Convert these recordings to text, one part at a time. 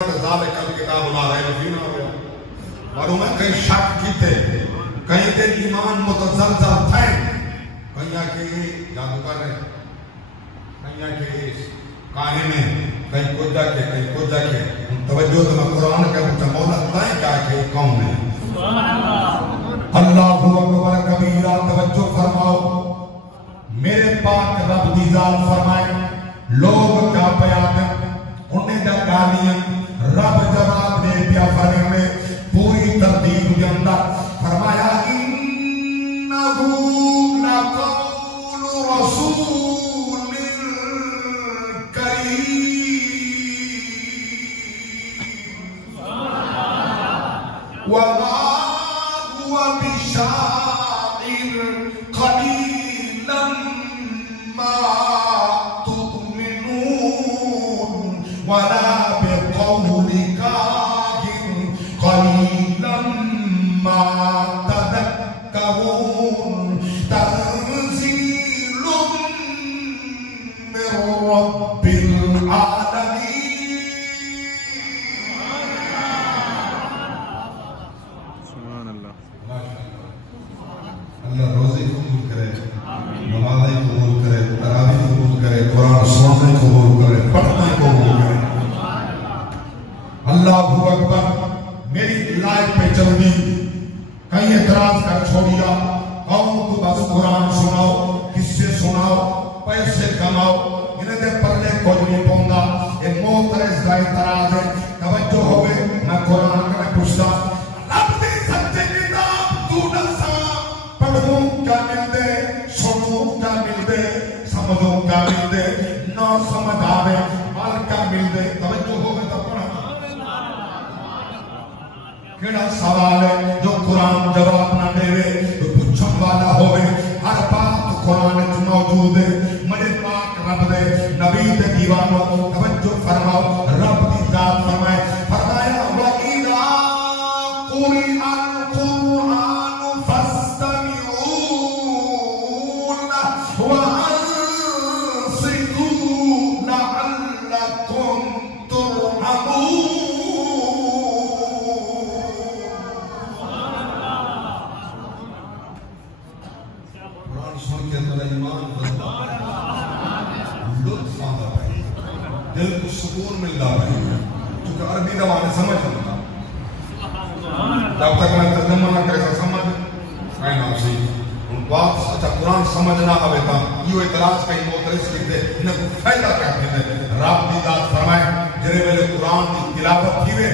ذالک الکتاب لا ریب فیہ ہوا معلوم ہے کئی شک کی تھے کہیں تے ایمان متزلزل تھے کہیں آکے جادوگر ہے کہیں آکے کاہن ہے کہیں کجا کے توجہ تو میں قرآن کے مجھے مولا تائیں کیا کہ کون ہے اللہ اکبر کبیرہ توجہ فرماؤ میرے پاک رب دی ذات فرمائے لوگ کیا پیاد انہیں دا گالیاں رب جواب دے پیا فرمائے میں پوری ترتیب کے اندر فرمایا انہو لقول رسول کریم وما هو بشاعر قليلا ما تؤمنون ولا بقول كاهن قليلا ما تذكرون تنزيل من رب العالمين اللہ روزے قبول کرے نمازیں قبول کرے تراویح قبول کرے قرآن سننے قبول کرے پڑھنے قبول کرے اللہ اکبر میری لائف پہ چل دی کہیں اعتراض کر چھوڑیا قوم کو بس قرآن سناؤ قصے سناؤ پیسے کماؤ انہیں دے پرلے کچھ نہیں پوندا یہ موترز کا اعتراض ہے توجہ ہوئے میں قرآن کا میں پوچھتا رب دی سچے کتاب تو نسا پڑھوں کیا مل دے سنوں کیا مل دے سمجھوں کیا مل دے نہ سمجھ آوے مال کیا مل دے توجہ ہوگا تو پڑھنا کیڑا سوال ہے جو قرآن جواب نہ دے رہے تو پوچھن والا ہوئے ہر بات قرآن میں موجود ہے مجھے پاک رب دے نبی دے دیوانوں توجہ فرماؤ رب دی ذات فرمائے فرمایا وَإِذَا قُرِئَ الْقُرْآنُ فَاسْتَمِعُوا لَهُ وَأَنصِتُوا لَعَلَّكُمْ تُرْحَمُونَ قرآن سن کے اندر ایمان بنتا لطف آتا ہے دل کو سکون ملتا ہے چونکہ عربی زبان سمجھ سکتا جب تک میں ترجمہ نہ کرے سمجھ آئے نا اسی ان بات اچھا قرآن سمجھ نہ آوے تا یہ اعتراض کئی موترس کی تھے انہیں کو فائدہ کیا کہتے ہیں رب دی ذات فرمائے جرے ویلے قرآن کی تلاوت کیوے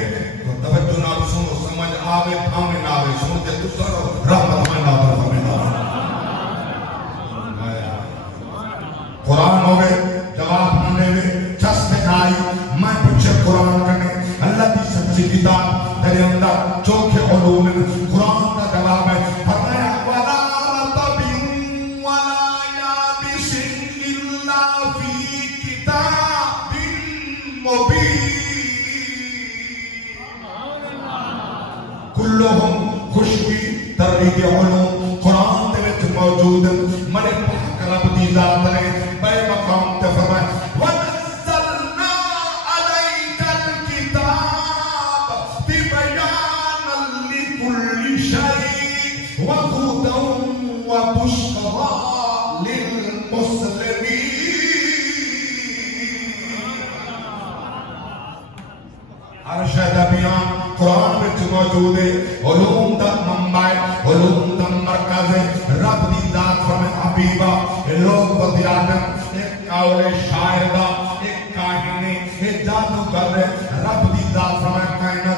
تو توجہ نہ سنو سمجھ آوے پھامے نہ آوے سنتے دوسرا رحمت میں نہ فرمائے قرآن ہوئے جواب نہ دے چست نائی میں پوچھے قرآن کرنے اللہ کی سچی کتاب تیرے اندر چوکھے علوم قرآن کا جواب ہے فرمایا وَلَا رَطَبٍ وَلَا يَابِسٍ إِلَّا فِي كِتَابٍ مُبِينٍ کلہم خوشبی تربیت علوم قرآن دے وچ موجود مرے پاک رب دی ذات نے بے مقام تے فرمائے وَنَزَّلْنَا عَلَيْكَ الْكِتَابَ تِبْيَانًا لِكُلِّ شَيْءٍ وَهُدًى وَبُشْرَى لِلْمُسْلِمِينَ ہر شے دا بیان قرآن وچ موجود ہے علوم دا منبع علوم دا مرکز ہے رب دی ذات فرمائے حبیبہ یہ لوگ بدیادن ایک قول شاعر دا ایک کاہن ایک جادوگر ہے رب دی ذات فرمائے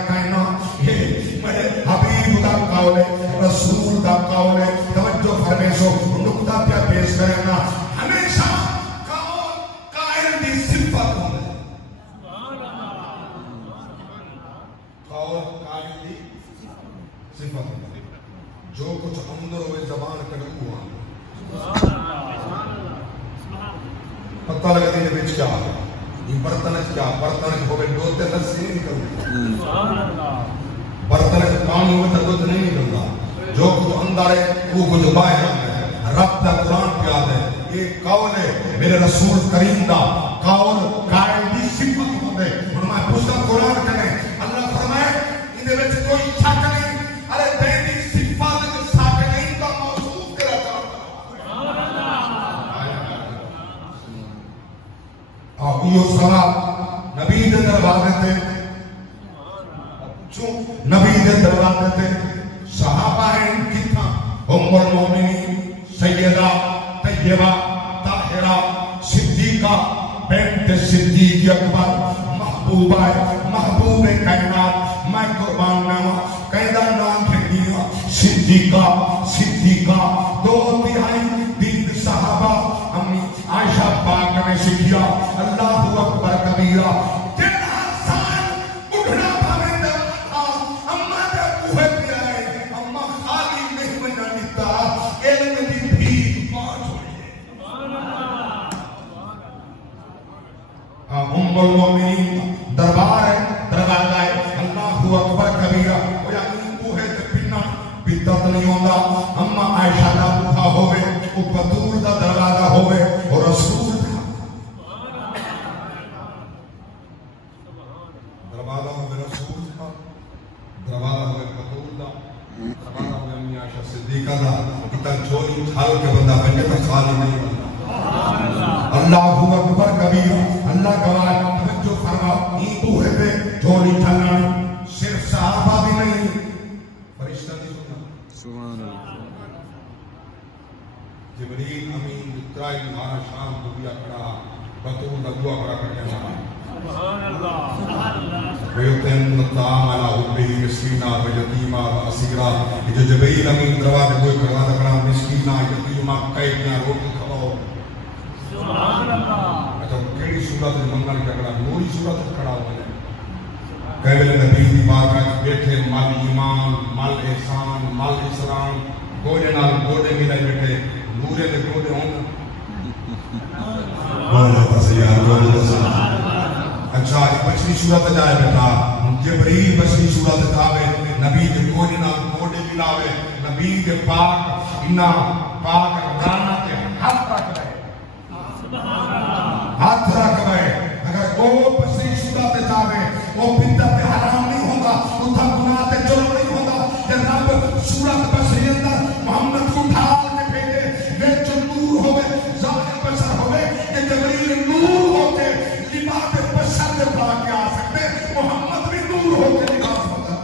کائنہ یہ میرے حبیب دا قول ہے رسول دا قول ہے توجہ فرمائے سو نقطہ پہ پیش کرنا ہمیشہ قول قائل دی صفت ہونے قول قائل دی صفت ہونے جو کچھ اندر ہوئے زبان کڑھو ہوا پتہ لگا دینے بیچ کیا آگا یہ برطنج کیا برطنج ہوئے دوتے لسی نہیں نکلتے برطنج پانی ہوئے تک دوتے نہیں نکلتا جو کچھ اندر ہے وہ کچھ باہر ہے رب دا قرآن پیاد ہے یہ قول ہے میرے رسول کریم دا قول قائل دی صفت ہوتے انہوں میں پوچھتا قرآن کرنے دروازے تے صحابہ ان کی تھا ام المومنین سیدہ طیبہ طاہرہ صدیقہ بنت صدیق اکبر محبوبہ محبوب کائنات میں قربان نامہ قیدہ نام پھیڑیاں صدیقہ دو تہائی دین صحابہ امی عائشہ پاک نے سکھیا اللہ اکبر کبیرہ جنہا سان اٹھنا پھامن دے اما دے کوہے پہ آئے اما خالی نہیں بنا دیتا علم دی بھیگ پانچ ہوئے ام المومنین دربار ہے دروازہ ہے اللہ اکبر کبیرہ وہ یعنی کوہے تے پنا بدت نہیں ہوندہ اما عائشہ دا بوہا ہوئے وہ بطول دا دروازہ ہوئے اور رسول تھا دروازہ ہوئے رسول تھا دروازہ ہوئے بطول دا دروازہ ہوئے امی عائشہ صدیقہ دا اتنا چھوڑی چھال کے بندہ بنجے پر خالی نہیں بندہ اللہ اکبر کبیرہ اللہ گواہ توجہ فرماؤ این بوہے پہ چھوڑی چھلنا صرف صحابہ بھی نہیں فرشتہ بھی سبحان اللہ جبریل امین اترائی مارا شام کو بیا کڑا بطول دعا کرا کرنے سبحان اللہ ویتم الطعام علی حبہ مسکینا و یتیما و اسیرا جو جبریل امین دروازے کوئی دروازہ کڑا مسکینا یتیما قیدیاں روٹی کھاؤ سبحان اللہ اچھا کیڑی صورت منگل کڑا نوری صورت کھڑا ہوئے قیبل نبی دی بات آج بیٹھے مال ایمان مال احسان مال اسلام گوڑے نال گوڑے ملے بیٹھے نورے دے گوڑے ہوں بولا تسیار بولا تسیار اچھا یہ بچنی صورت جائے بیٹھا جبریل بچنی صورت جاوے نبی دے گوڑے نال گوڑے ملاوے نبی دے پاک انہا پاک رانا کے ہاتھ رکھ رہے ہاتھ رکھ رہے اگر وہ بچنی صورت جاوے وہ بدت حرام نہیں ہوگا اتھا گناہ تے جرم نہیں ہوگا کہ رب سورت بشری اندر محمد کو ڈھال کے بھیجے ویچ نور ہوئے ظاہر بشر ہوئے کہ جبریل نور ہوتے لباس بشر دے پڑا کے آ سکتے محمد بھی نور ہوتے لباس ہوتا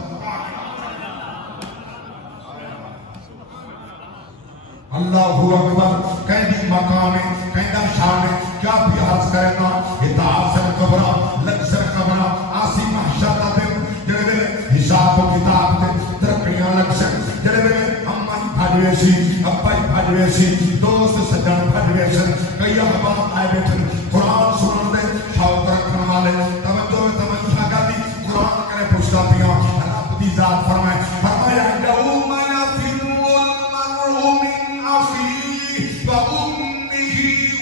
اللہ اکبر کہیں مقام ہے کہیں شان ہے کیا بھی حرض کرنا اتحاب سے قبرہ لگ سے قبرہ آسی محشر دا دن جڑے دے حساب و کتاب دے ترقیاں لگ سے جڑے دے اماں ہی بھاجوے سی ابا ہی بھاجوے سی دوست سجن بھاجوے سی کئی احباب آئے بیٹھن قرآن سنن دے شوق رکھنے والے توجہ توجہ کا دی قرآن کرے پوچھتا پیاں رب دی ذات فرمائے فرمایا یوم یفر المرء من اخیہ و امہ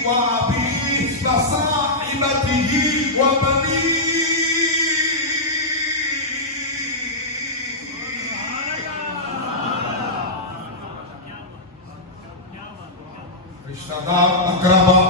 و ابیہ و صاحبتہ و بنیہ رشتہ دار اقربا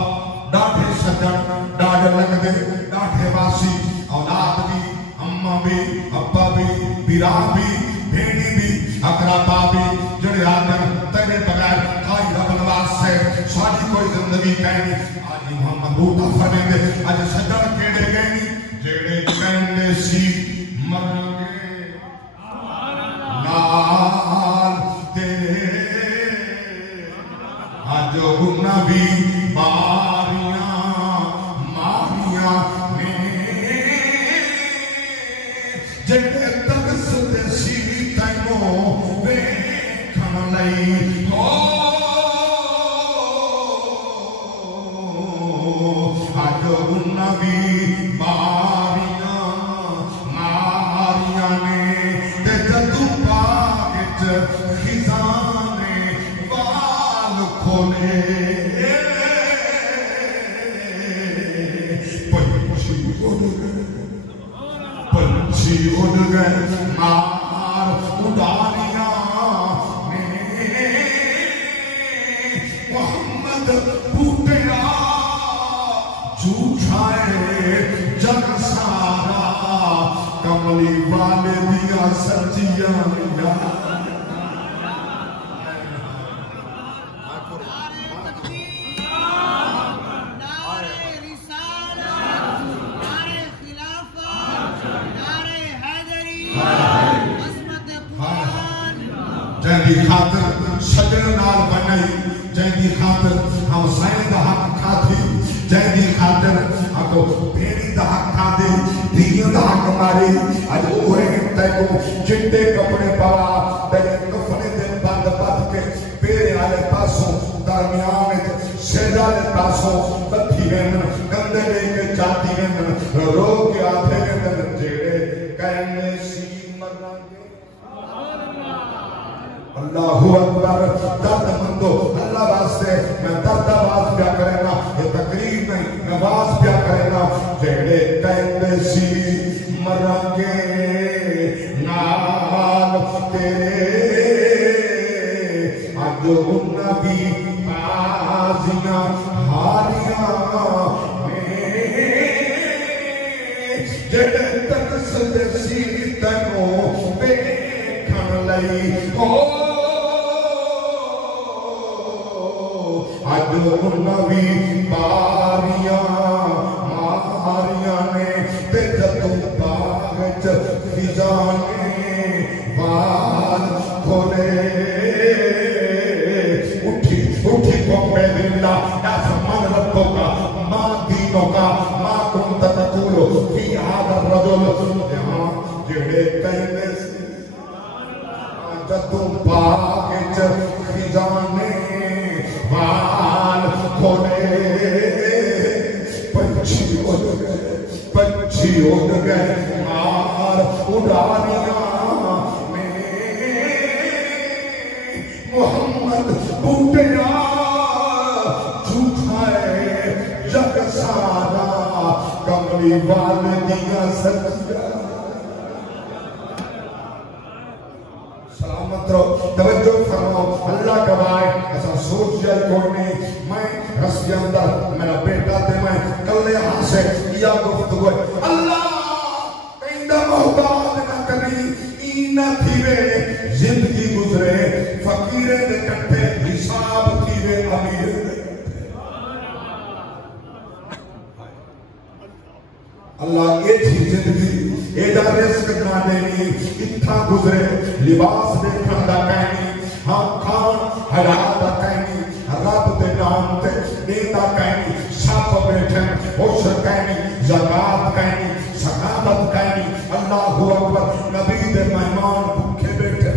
ڈاٹھے سجن ڈاڑ لگ دے ڈاٹھے واسی اولاد بھی اماں بھی ابا بھی بیرا بھی بھیڑی بھی اقربا بھی جڑے آدم تیرے بغیر کھائی رب نواز سے ساری کوئی زندگی کہنی آج محمد بوتا فرمیں دے آج سجن کیڑے گئنی جڑے کہنے سی مرنگے نال تیرے آج نبی باریاں ماریاں میں جڑے تکس دے سی تینوں ویکھن لئی آج نبی باریاں ماریاں میں تے جدو پاکچ خزانے وال کھولے پنچھی اڑ گئے مار اڈاریاں میں محمد بوٹیا جھوٹھائے جگ سارا کملی والے دیا سچیاں جائیں دی خاطر شجر نال بنائی جائیں دی خاطر ہم سائن دا حق کھا دی جائیں دی خاطر ہم کو بھیڑی دا حق کھا دی دیوں دا حق ماری آج اوہے تے کو چٹے کپڑے پاوا تیرے کفنے دے بند بند کے پیرے آلے پاسوں درمیان سیدہ لے پاسوں بتھی گئن گندے لے کے چاہتی گئن رو کے آتے گئن جیڑے کہنے سی مرنگے اللہ اکبر درد مندو اللہ واسطے میں درد آواز پیا کرے نا یہ تقریب نہیں میں آواز پیا کرے نا جیڑے کہنے سی مرنگے نال تیرے آجو نبی آزیاں ہاریاں میں جڑے تک سدے سی تنوں بے کھن لئی ہو آجو نبی باریاں ماریاں نے تے جدوں باغ فضانے وال کھولے اٹھی بومبے دلہ ایسا من ربوں کا ماں دینوں کا ماں کنت تقولو فی آدھا الرجل یہاں جڑے کہنے سے جدوں باغ خزانے وال کھولے پنچھی اڑ گئے مار اڑانیاں محمد بوٹیا جھوٹا ہے جگ سارا کملی والدیاں سچیا سلامت رہو توجہ فرماؤ اللہ گواہ ایسا سوچ جائے کوئی نہیں میں رسی اندر میرا بیٹا تے میں کلے ہاں سے یا گفتگو ہے اللہ کہندہ محتاج نہ کری اینا تھیوے زندگی گزرے فقیرے دے کٹھے حساب تھیوے امیر دے اللہ یہ تھی زندگی اے دا رزق نہ دینی اتھا گزرے لباس دے کھنڈا کہنی ہم کھان حیات دا کہنی رب دے نام تے نیتا کہنی ساپ بیٹھن عشر کہنی زکاة کہنی سخاوت کہنی اللہ اکبر نبی دے مہمان بھوکے بیٹھے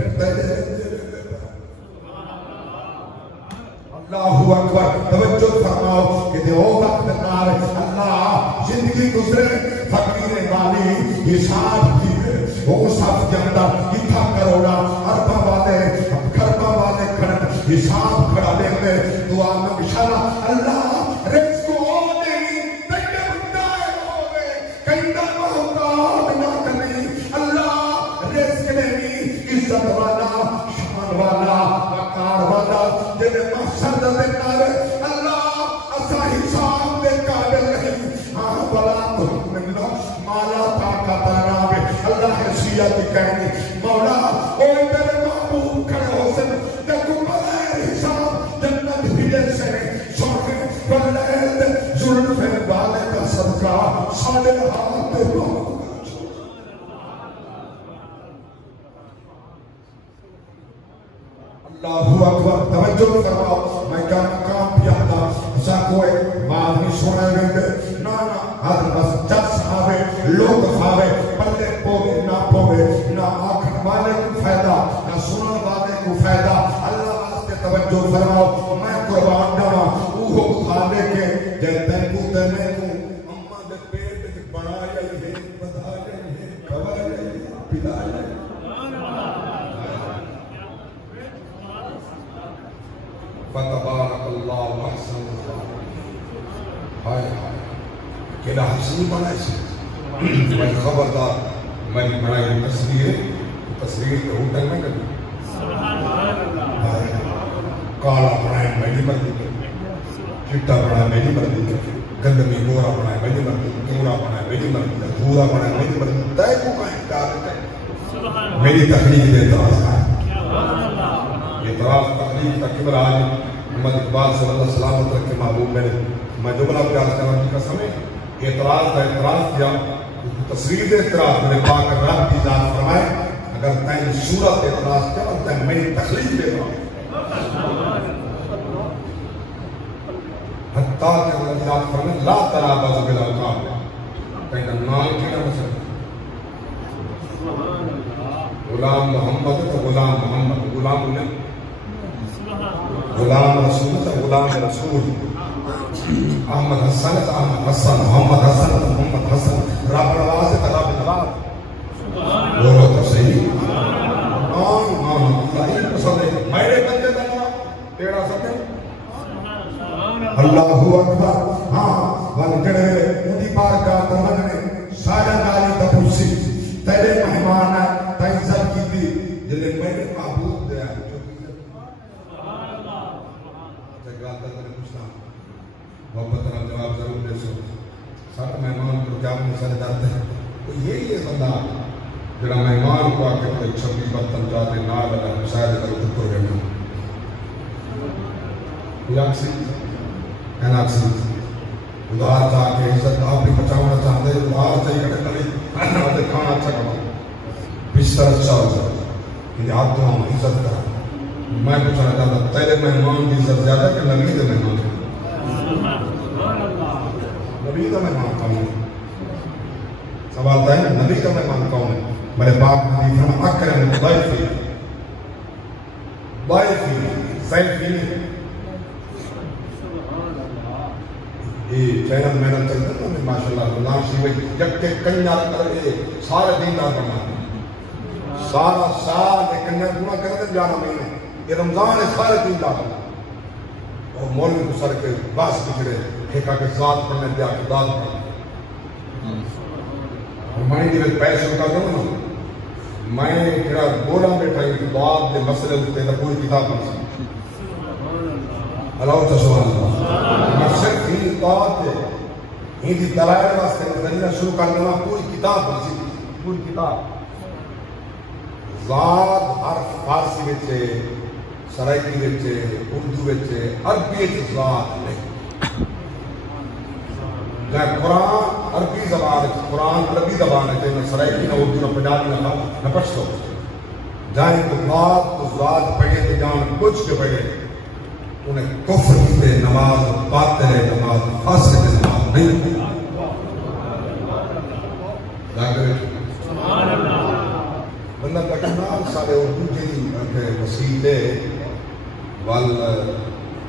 اللہ اکبر توجہ فرماؤ کہ دے وقت نار اللہ زندگی گزرے فقیر والی حساب دیئے وہ سب کے اندر اتھا کروڑا اربا والے کربا والے کھڑن حساب کھڑا لے میں دعا میں بشارہ اللہ رزق ہو نہیں تکے بندائے ہوئے کہندہ محتاج نہ کریں اللہ رزق نہیں عزت والا شان والا وقار والا جنہیں محشر دے نارے اللہ اسا حساب دے قابل نہیں ہاں بلا تو ملنا مالا طاقت آناوے اللہ حیثیت کہنی مولا اوہ تیرے محبوب کھڑے ہو سن جب بغیر حساب جنت بھیجے سے سونے بلیل ظلف والے کا صدقہ ساڑے ہاتھ محبوب اللہ اکبر توجہ کرواؤ میں کیا مقام پیادا ایسا کوئی بات نہیں سونے گئے نا حضر بس جس آوے لوگ کھاوے پلے پوگے نہ پوگے نہ آنکھن والے کو فائدہ نہ سنن والے کو فائدہ اللہ واسطے توجہ فرماؤ میں قربان جاوا اوہو کھانے کے جیتے کو دینے کو اممہ دے پیٹ بڑھایا ہے بدھایا ہے کھوایا ہے پلایا ہے فتبارک اللہ احسن ہائے ہائے کہنا حسنی بنائے سے میں خبردار میں بنائی تصویر کے ہوٹل میں کروں کالا بنائے میں نہیں مردی چٹا بنائے میں نہیں مردی گندمی گورا بنائے میں نہیں مردی گورا بنائے میں نہیں مردی دھورا بنائے میں نہیں مردی تے کو کہیں کہا میری تخلیق دے اعتراض ہے اعتراض تخلیق تکبر آج محمد اقبال صلی اللہ علیہ وسلم کے محبوب میں جملہ پیار کرنے کی قسم ہے اعتراض کا اعتراض کیا تصویر دے اعتراض میرے پاک رب کی ذات فرمائے اگر تین صورت اعتراض کیا بنتا ہے میری تخلیق دے دو حتیٰ کہ اللہ یاد فرمائے لا تنابزوا بالالقاب کہیں نام کی نہ مسئلہ غلام محمد تو غلام محمد غلام نہیں غلام رسول تو غلام رسول احمد حسن تو احمد حسن محمد حسن تو محمد حسن رب نواز تو رب نواز بولو تو صحیح اللہ پسند ہے میرے بندے کا نام تیرا سب اللہ اکبر ہاں والجڑے اُنہی بارگاہ تمنے سارا نالی تپوسی تیرے مہمان ہے تیرے عزت کی تھی جنہیں میرے معبود دیا جو کی جگرات تک میں پوچھتا محبت رہا جواب ضرور دے سو ساتھ مہمان کو کیا میں سارے جاتے ہیں تو یہی ہے بندہ جنہا مہمان کو آکے کوئی 26 برتن جاتے نال اللہ مشاہدے کرو تکر گئے کوئی آکسی کہنا آکسی ادھار جا کے عزت آپ بھی بچاؤنا چاہتے ہیں ادھار چاہیے کٹے کلی کھانا اچھا کرو بستر اچھا ہو جائے کہ آپ تو ہم عزت کریں میں پوچھنا چاہتا تیرے مہمان کی عزت زیادہ کہ نبی دے مہمان نبی کا مہمان کون ہے سوال تھا ہے نبی کا مہمان کون ہے میرے باپ نبی فرما اکرم ضیفی ضیفی یہ چینل محنت چلتا ہے نا ماشاءاللہ غلام شیوئی جب کہ کنیا کر سارے دیندار بنا سارا سال کنیا گناہ کرتے جانا مہینے یہ رمضان ہے سارے دیندار بنا اور مولوی کو سر کے باس بچڑے ٹھیکا کے ذات پڑھنے دیا کے داد پڑھنے اور میں نے پیسے اٹھا دوں نا میں جڑا بولا بیٹھا ہی بعد دے مسئلے ہوتے ہیں پوری کتاب پڑھ سکتا اللہ سبحان اللہ میں صرف ہی بات ہے ہی دی دلائل واسطے مدینہ شروع کر لینا پوری کتاب پڑھ سکتی پوری کتاب ذات ہر فارسی وچے سرائکی وچے اردو وچے عربی وچ ذات نہیں جائے قرآن عربی زبان ہے قرآن عربی زبان ہے جائے سرائکی نہ اردو نہ پنجابی نہ پشتو جائے تو بات تو ذات پڑھے تو جان کچھ کے پڑھے انہیں کفر پہ نماز باطل نماز فاسد نماز نہیں بندہ کٹنال سارے اردو جی وسیلے وال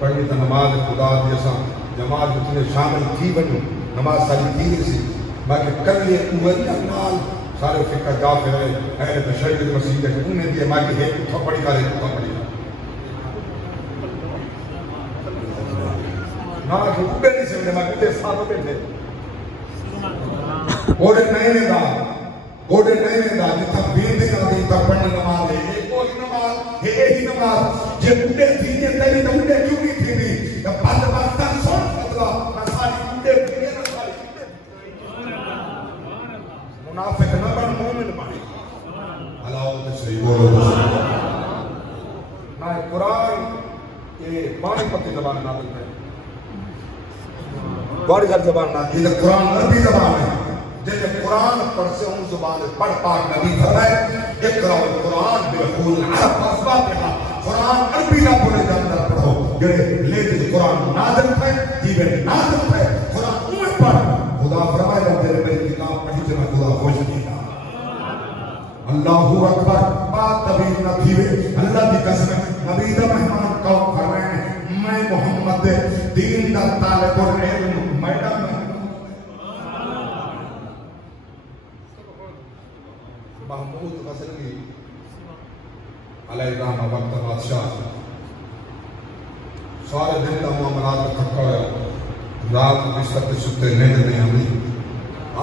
پڑھنی تا نماز خدا جیسا جماعت اتنے شامل تھی بنو نماز ساری تھی سی باقی کلیے اوہی اکنال سارے فقہ جافر ہے اہل تشریعت مسیح ہے انہیں دیئے باقی ہے تھپڑی کارے تھپڑی نا کہ اوپے نہیں سمجھے میں کتے ساتھ ہوتے تھے گوڑے نہیں دا جتا بیندے نہ دیتا پڑھنے نماز ہے ایک کوئی نماز ہے ایہی نماز جے اوڑے تھینے تیری تو اوڑے کیوں نہیں تھی دی یا بند بستان سون فتلا نسالی اوڑے تھینے نسالی منافق نہ بن مومن بنے اللہ ہوتے صحیح بولو نا قرآن یہ پانی پتی زبان نازل ہے بڑی ہر زبان نازل ہے قرآن عربی زبان ہے جیسے قرآن پڑھ سے ان زبان پڑھ پاک نبی فرمائے اقرأ القرآن بالقول عرب اسبابها قرآن عربی نہ بولے جاندر پڑھو جڑے لے دے قرآن نازل ہے جیوے نازل ہے قرآن اوہ پڑھ خدا فرمائے جب تیرے میری کتاب پڑھی سے میں خدا خوش کیا اللہ اکبر بات تبیر نہ تھیوے اللہ دی قسم نبی دا مہمان قوم فرمائے میں محمد دین دا طالب العلم میڈم محمود غزنوی علیہ الرحمہ وقت بادشاہ سارے دن کا معاملات تھکا ہوا رات بستر کے ستے نیند نہیں آئی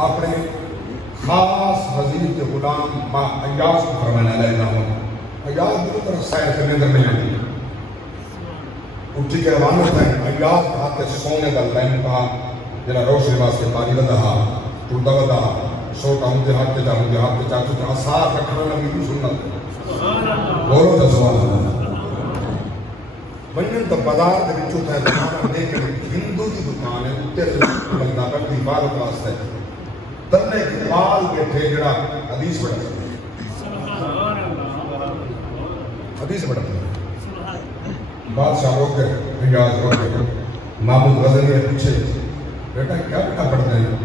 آپ نے خاص وزیر کے غلام ماں ایاز کو فرمانے علیہ الرحمہ ایاز دو طرف سائر کے نیند نہیں آئی اٹھی کے روانت ہے ایاز ہاتھ سونے کا لائن کہا جنہا روشن واسطے پانی ودہا ٹوٹا ودہا سوٹا ہوں دے ہاتھ کے چاچو کے آثار رکھنا لگی بھی سنت بولو تا سوال بنن تا بازار دے بچو تا ہے دکانا دیکھے ہندو کی دکان ہے اتر لگنا پر کوئی بارت واسطہ ہے ترنے کی مال بیٹھے جڑا حدیث پڑھا حدیث پڑھتے ہیں بادشاہ روک گئے حجاز روک گئے محمود غزنوی نے پوچھے بیٹا کیا بیٹا پڑھتے ہیں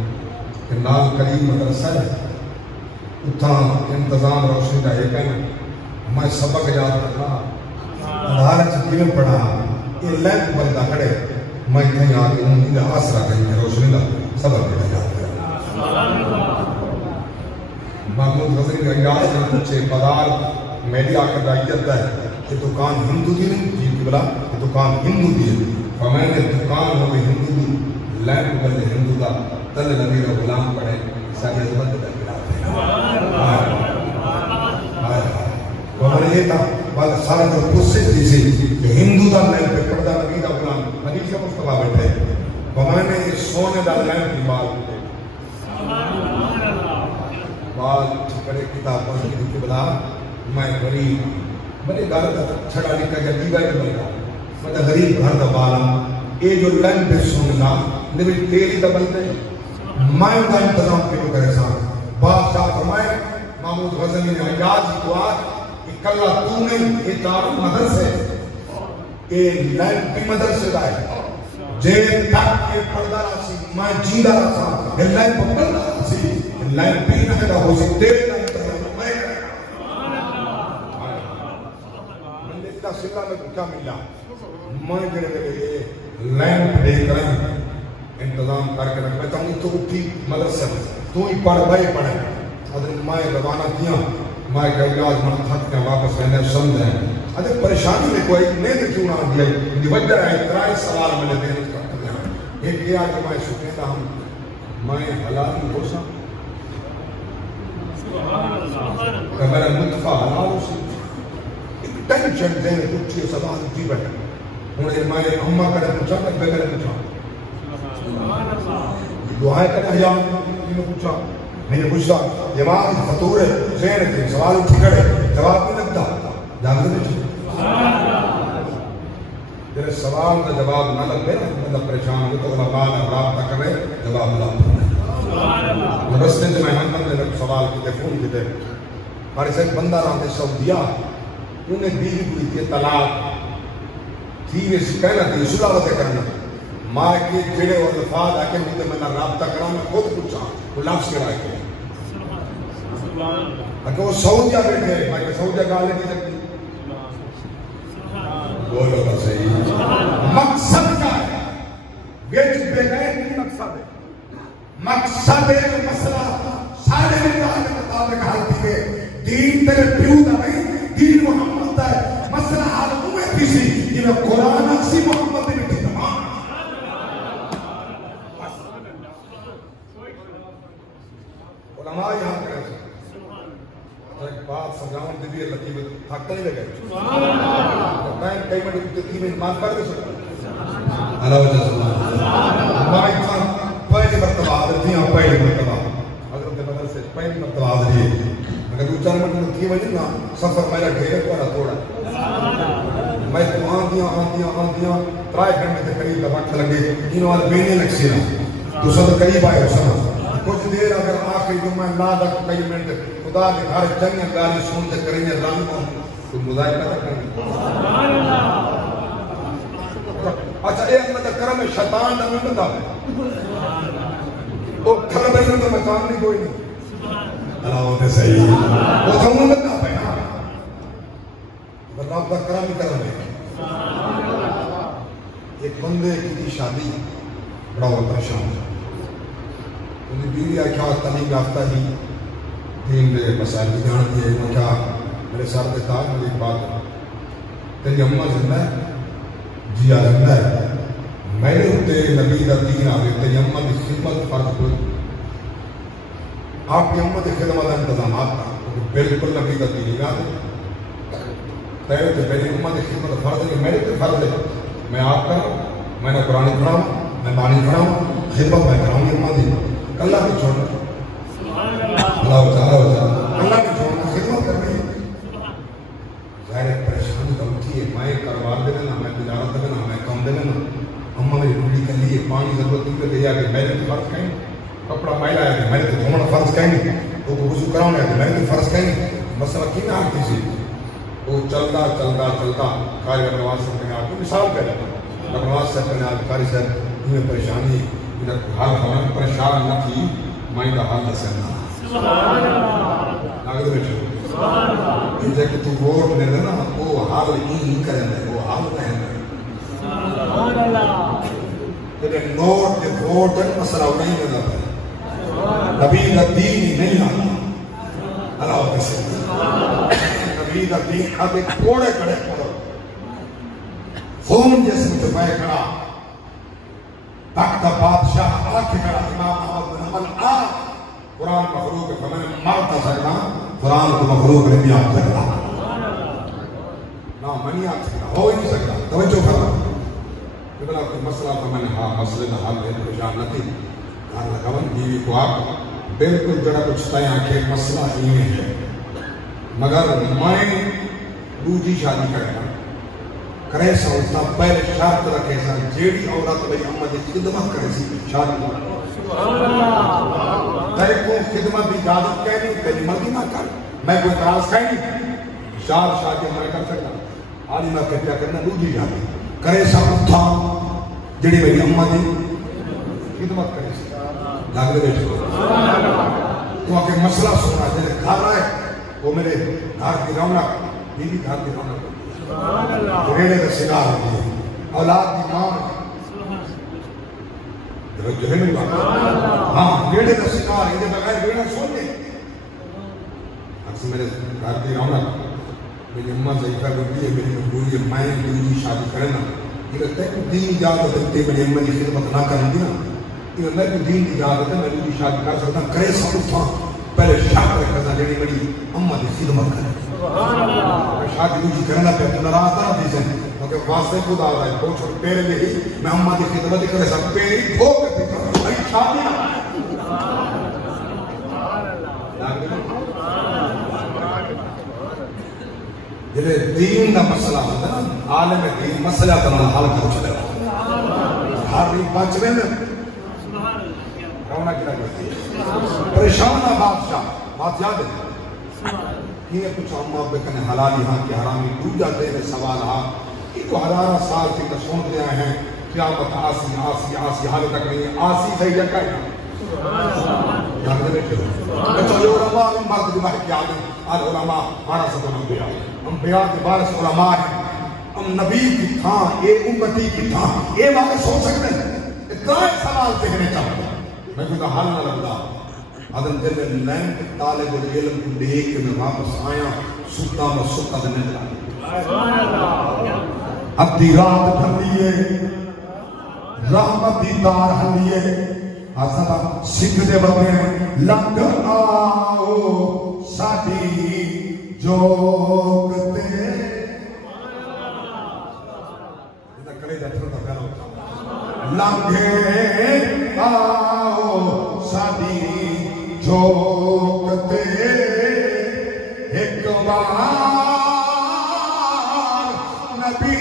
کہ نال کریم مدرسہ ہے اتھا انتظام روشنی کا ایک ہے میں سبق یاد کرنا ادھار چکیوں پڑھا یہ لیمپ بندہ کھڑے میں کہیں آگے ان کا آسرا کہیں روشنی کا سبق یاد کرنا محمود غزنوی کا حجاز نے پوچھے بازار میری آکر رائیت ہے یہ دکان ہندو دی نہیں جی کی بلا یہ دکان ہندو دی ہے فمیں نے دکان ہوئی ہندو دی لیمپ بندے ہندو دا تل نبی کا غلام پڑھے ساری عظمت کا ملاد ہے وہاں یہ تھا بعد سارا جو کوشش دی سی کہ ہندو دا لیمپ پہ پڑھدا نبی دا غلام نبی کا مصطفیٰ بیٹھے وہاں نے سونے دا لیمپ کی بات بعد چھکڑے کتاب پڑھ کی بلا میں غریب میں گھر کا چھڑا لکھا گیا دیگا ہی ملکا میں غریب گھر دا بالا اے جو لائن پہ سننا نبی تیری دا بلتے میں ان کا انتظام کیوں کرے سان بادشاہ فرمائے محمود غزنوی نے حجاز کی دعا کہ کلہ تو نہیں یہ دار مدرسے اے لائن پہ مدرسے دائے جے تک یہ پردہ راسی میں جیدہ راسا یہ لائن پہ پردہ راسی لائن پہ نہ ہو سی تیرے دا انتظام میں سلہ میں کیا ملا میں جڑے لگے لیمپ دے کریں انتظام کر کے رکھ میں ہوں تو اٹھی مدرسہ تو ہی پڑھ بھائی پڑھے حضرت میں روانہ کیا میں کہ علاج من تھک کے واپس رہنے سمجھ ہیں حضرت پریشانی میں کوئی نہیں کیوں نہ دیا یہ وجہ ہے اترائی سوال میں نے دینے کرتے ہیں ایک یہ آج میں شکر تھا میں حلال ہو سا کہ میرا متفع حلال ہو سا ٹینشن دینے کچھ سوال جی بیٹھا انہیں میں اممہ کرے پوچھا کہ بے کرے پوچھا دعائیں کرے حیام نے پوچھا میں نے پوچھا جماعت فطور ہے ذہن کے سوال اٹھی کرے جواب نہیں لگتا جانتے نہیں جنہیں سوال کا جواب نہ لگے مطلب پریشان ہو تو اللہ بات رابطہ کرے جواب اللہ رستے سے میں ہم نے سوال کی فون کی تھے ہمارے سے ایک بندہ رہتے سعودیہ انہیں بیوی کوئی تھی طلاق تھی ویسی کہنا تھی سلاوت کرنا ماں کے جڑے اور لفاظ آکے مجھے میں نے رابطہ کرا میں خود پوچھا وہ لفظ کے رائے کے اگر وہ سعودیہ بیٹھے میں کہ سعودیہ گالے نہیں سکتی بولو تو صحیح مقصد کیا ہے بیچ بے گئے نہیں مقصد ہے مقصد ہے جو مسئلہ سارے مقام کے مطابق حال تھی دین تیرے پیودا نہیں دین محمد ہے مسئلہ حال ہوئے کسی جنہیں قرآن اکسی محمد نے بیٹھی تمام علماء یہاں کرے سے ایک بات سمجھاؤں دی بھی اللہ کی تھکتا ہی لگے میں کئی منٹ کی میں مان کر دے سکتا اللہ وجہ صلی اللہ میں انسان پہلی مرتبہ حضرت ہیں پہلی مرتبہ حضرت بدر سے پہلی مرتبہ حضرت ہے اگر دو چار منٹ تھی وجہ نا سفر میرا ڈھیر پڑا تھوڑا میں تو آندیاں ترائے گھنٹے سے قریب کا وقت لگے انہوں والے بینے لگ سی نا تو سب قریب آئے ہو سنا کچھ دیر اگر آخری جو میں لا دا کئی منٹ خدا کے گھر جنگ گالی سنتے کریں گے رنگ کو تو مذائقہ تک کریں اچھا ایک مطلب کرم شیطان دا میں بتا وہ کھر بہنوں کا مکان نہیں کوئی نہیں اللہ ہوتے صحیح وہ سمون لگنا پہنا ورنہ کا کرم ہی کرم ہے ایک بندے کی شادی بڑا ہوتا پریشان انہیں بیوی آئی کیا تعلیم یافتہ ہی دین دے مسائل کی جانتی ہے انہوں کیا میرے ساتھ دیتا ہے مجھے ایک بات تیری اممہ زندہ ہے جی زندہ ہے میں نے ہوتے نبی دا دین آگے تیری اممہ کی خدمت فرض ہوئی آپ کی امت خدمت کا انتظامات تھا بالکل نبی کا دین یاد ہے تیرے تھے پہلے امت خدمت فرض نہیں میرے تو فرض ہے میں آپ کا میں نے قرآن پڑھاؤں میں بانی پڑھاؤں خدمت میں کراؤں گی امت دی اللہ بھی چھوڑنا اللہ بھی چھوڑنا خدمت کرنی ظاہر پریشانی تو اٹھی ہے میں کاروبار دے لینا میں تجارت دے لینا میں کام دے لینا اماں میری ڈوڑی کر لیے پانی ضرورت ان پہ دیا کہ میرے تو فرض کہیں کپڑا مائلہ ہے میں نے تو دھونا فرض کہیں تو وضو کراؤں ہے میں نے تو فرض کہیں مسئلہ کی نہ آتی سی وہ چلتا قاری نواز صاحب نے آپ کو مثال کر رہا ہے نواز صاحب نے آپ قاری صاحب انہیں پریشانی انہیں حال ہونا پریشان نہ تھی مائیں کا حال دسنا آگے بیٹھو ان سے کہ تو ووٹ نے دینا وہ حال نہیں کرنا وہ حال رہنا لیکن نوٹ کے ووٹ مسئلہ نہیں دینا پڑا نبی کا دین ہی نہیں آتا اللہ کسی نبی کا دین کھاتے کوڑے کڑے پڑو خون جسم جبائے کڑا وقت بادشاہ آکھ کڑا امام احمد بن حنبل قرآن مخلوق فمن مرتا سکتا قرآن کو مخلوق نے بھی آتا سکتا نا منی آتا سکتا ہو ہی نہیں سکتا توجہ کرنا بلا کہ مسئلہ فمن مسئلہ حال ہے پریشان نہ تھی کار لگاون بیوی کو آپ بالکل جڑا کچھ تائیں آنکھیں مسئلہ ہی نہیں ہے مگر میں دوجی شادی کرنا کرے سا ہوتا پہلے شرط رکھے سا جیڑی عورت بھئی امہ دی خدمت کرے سی شادی تیرے کو خدمت بھی اجازت کہنی تیری مرضی نہ کر میں کوئی اعتراض کہنی شادی میں کر سکتا آلی میں کیا کرنا دوجی شادی کرے سا اٹھا جڑی میری امہ دی خدمت کرے سی لاغلے بیٹھے تو آکے مسئلہ سنا جنہیں گھر آئے وہ میرے گھر کی رونق بیوی گھر کی رونق ریڑے کا سنگار ہوتی ہے اولاد کی ماں جو ہے میری بات ہاں ریڑے کا سنگار یہ بغیر ریڑا سن دے اکثر میرے گھر کی رونق میری امہ ضعیفہ کرتی ہے میری مجبوری ہے میں دوسری شادی کرنا یہ کہتے ہیں کہ دین اجازت دیتے میری امہ کی خدمت نہ کریں گی نا یہ میں کہ دین اجازت ہے میں دوسری شادی کر سکتا کرے سب اٹھا پہلے شاک رکھا تھا جڑی میری امہ کی خدمت کرے شادی دوسری کرنا پہ تو ناراض نہ دیجئے کیونکہ واسطے خود آ رہا ہے وہ چھوڑ پیرے لے ہی میں امہ کی خدمت کرے سب پیرے دھو کے پیچھا بھائی شادی نہ جلے دین کا مسئلہ ہوتا ہے نا عالم دین مسئلہ تنہا حل کر چلے ہر بھی بچ میں رونا کیا کرتی ہے پریشان بات یاد ہے یہ کچھ امہ بکنے حلالی ہاں کی حرامی دوجہ دے سوال ہاں یہ تو 1000 سال کی سن دے آئے ہیں قیامت آسی حال تک نہیں ہے آسی صحیح جگہ ہے یاد دے بیٹھے بچہ جو علماء مرد دماغ کی آدم آج علماء ہمارا سب انبیاء انبیاء کے بارس علماء ہیں ہم نبی کی تھاں اے امتی کی تھاں اے باتیں سوچ سکتے ہیں اتنا سوال دیکھنے چاہتا میں کوئی کا حل نہ لگتا آدم جب لین طالب العلم کو دیکھ کے میں واپس آیا ستا میں ستا دینے دلا ادھی رات بھلیے رحمتی دار حلیے آسان سکھ دے بغیر لنگ آؤ ساڑی جوگتے یہ کلے جاتھر کا پہلا ہوتا لنگے آؤ ساڑی جوگتے ایک بار نبی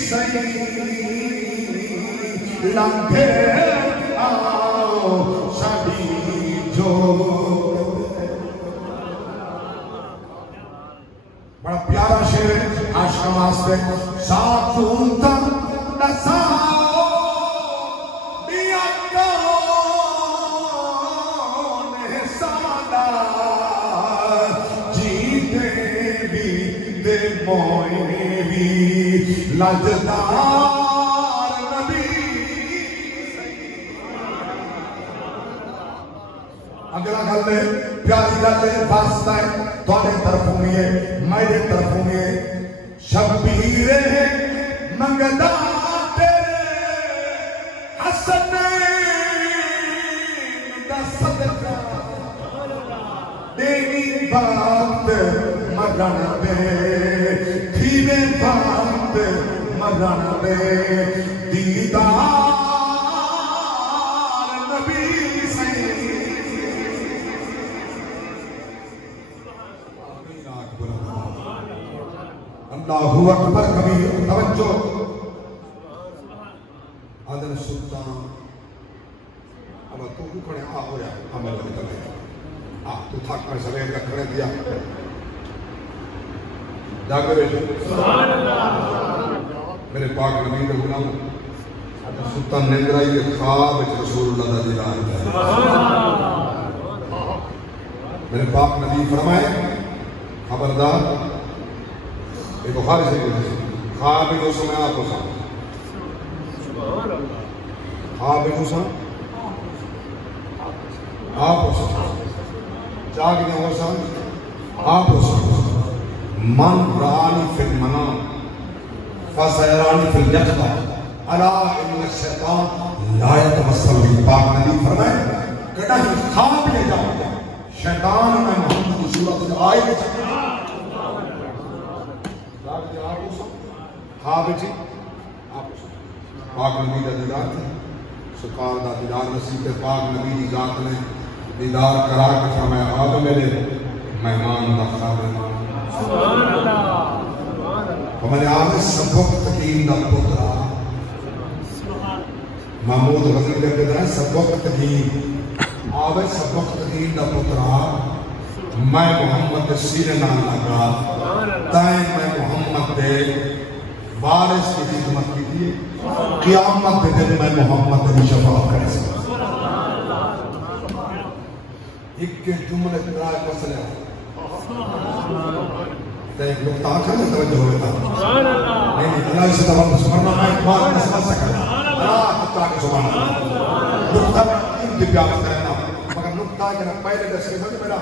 سید لنگے آؤ ساڑی جوگتے بڑا پیارا شعر عاشقاں واسطے ساتوں تک نساؤ بیا کون سالا جیتے بھی دے موئے بھی لجدار اگلا گل ہے پیاری گل ہے واسطہ ہے تھوڑے طرفوں میں ہے میرے طرفوں میں ہے شبیر منگدا تیرے حسن دا صدقہ تیری بات مرن دے تھیوے بات مرن دے دیدار اللہ اکبر کبیر توجہ آدھن سلطان اب تو کھڑے آ ہو رہا عمل ہوتا ہے تو تھک کر سویر کا کھڑے دیا جاگے بیٹھے میرے پاک نبی کا غلام سلطان نیندرائی کے خواب رسول اللہ دا دیدار ہے میرے پاک نبی فرمائے خبردار ایک بخاری سے کہتے ہیں خواب جو سمیں آپ کو سامنے خواب جو سامنے آپ ہو سکتے جاگنے ہو سکتے آپ ہو سکتے من رانی فی المنام فسیرانی فی الیقظہ الا ان الشیطان لا یتمثل بی پاک نبی فرمائے کہتا ہے خواب لے جاؤ شیطان میں محمد کی صورت سے آئے گا خواب جی پاک نبی کا دیدار تھا سرکار دا دیدار نصیب پاک نبی کی ذات نے دیدار کرا کے فرمایا آج میرے مہمان دا خواب سبحان اللہ ہمارے آگے سب وقت تقیم دا پترا محمود غزل کے کہتا ہے سب وقت تقیم آگے سب وقت تقیم دا پترا میں محمد سینے نام لگا تائیں میں محمد دے وارث کی خدمت کی تھی قیامت دے دن میں محمد دی شفاعت کرے سکتا ایک کے جملے ترائے مسئلے ایک لوگ تاکہ نہیں توجہ ہوئے تھا نہیں اللہ اسے تمام سبحانہ میں ایک بار میں سمجھ سکتا اللہ تاکہ سبحانہ نقطہ میں تین دبیات کرنا مگر نقطہ ہے کہ پہلے دس کے ساتھ میرا